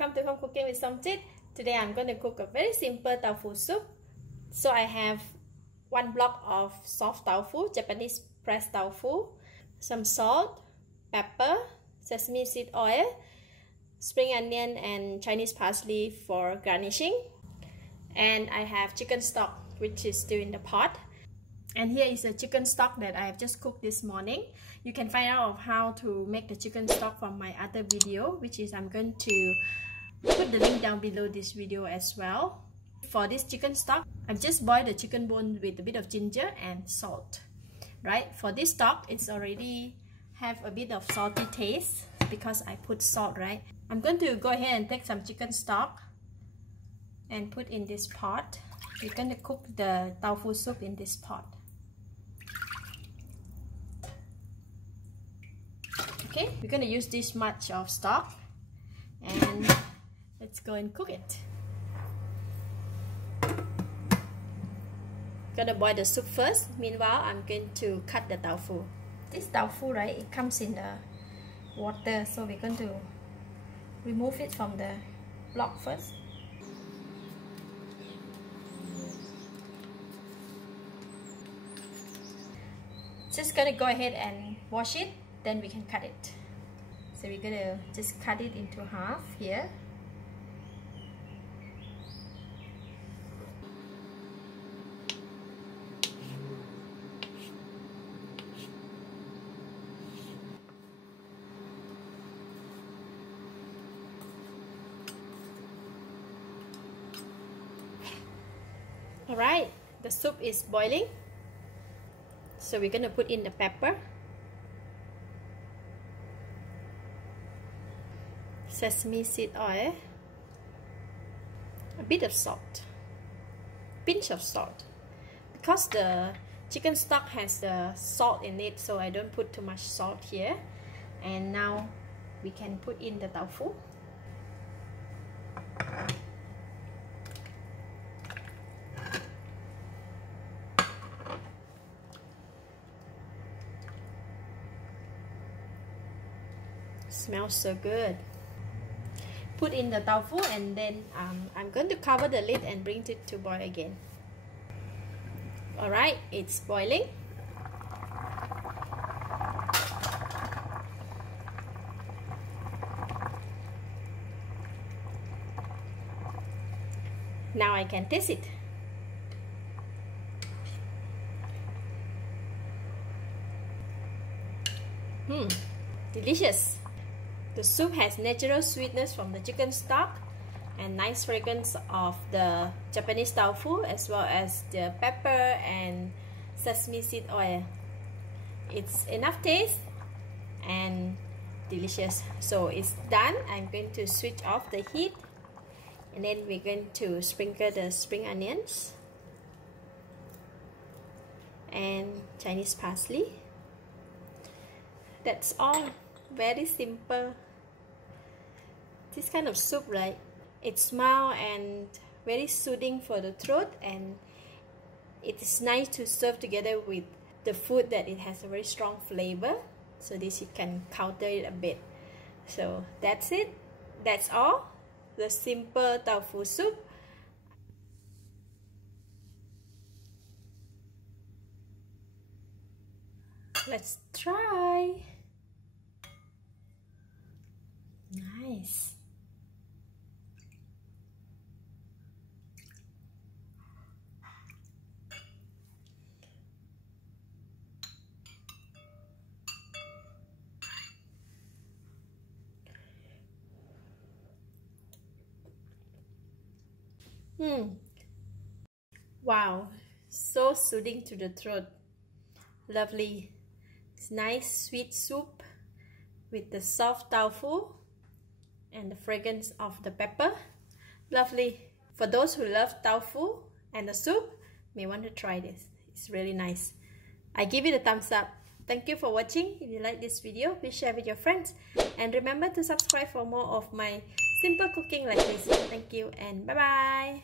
welcome to Home Cooking with Somjit. Today I'm going to cook a very simple tofu soup. So I have 1 block of soft tofu, Japanese pressed tofu, some salt, pepper, sesame seed oil, spring onion and Chinese parsley for garnishing. And I have chicken stock which is still in the pot. And here is the chicken stock that I have just cooked this morning. You can find out of how to make the chicken stock from my other video, which is I'm going to put the link down below this video as well. For this chicken stock, I've just boiled the chicken bone with a bit of ginger and salt. Right, for this stock, it's already have a bit of salty taste because I put salt, right? I'm going to go ahead and take some chicken stock and put in this pot. We're going to cook the tofu soup in this pot. Okay, we're going to use this much of stock and let's go and cook it. Gonna boil the soup first. Meanwhile, I'm going to cut the tofu. This tofu, right, it comes in the water, so we're going to remove it from the block first. Just gonna go ahead and wash it, then we can cut it. So we're gonna just cut it into half here. Alright, the soup is boiling. So we're going to put in the pepper, sesame seed oil, a bit of salt, pinch of salt. Because the chicken stock has the salt in it, so I don't put too much salt here. And now we can put in the tofu. Smells so good. Put in the tofu and then I'm going to cover the lid and bring it to boil again. Alright, it's boiling. Now I can taste it. Delicious. The soup has natural sweetness from the chicken stock and nice fragrance of the Japanese tofu as well as the pepper and sesame seed oil. It's enough taste and delicious. So it's done. I'm going to switch off the heat and then we're going to sprinkle the spring onions and Chinese parsley. That's all. Very simple. This kind of soup, right, it's mild and very soothing for the throat, and it is nice to serve together with the food that it has a very strong flavor, so this you can counter it a bit. So that's it. That's all. The simple tofu soup. Let's try. Nice. Wow, so soothing to the throat. Lovely. It's nice sweet soup with the soft tofu and the fragrance of the pepper. Lovely. For those who love tofu and the soup, may want to try this. It's really nice. I give it a thumbs up. Thank you for watching. If you like this video, please share with your friends. And remember to subscribe for more of my simple cooking like this. Thank you and bye-bye.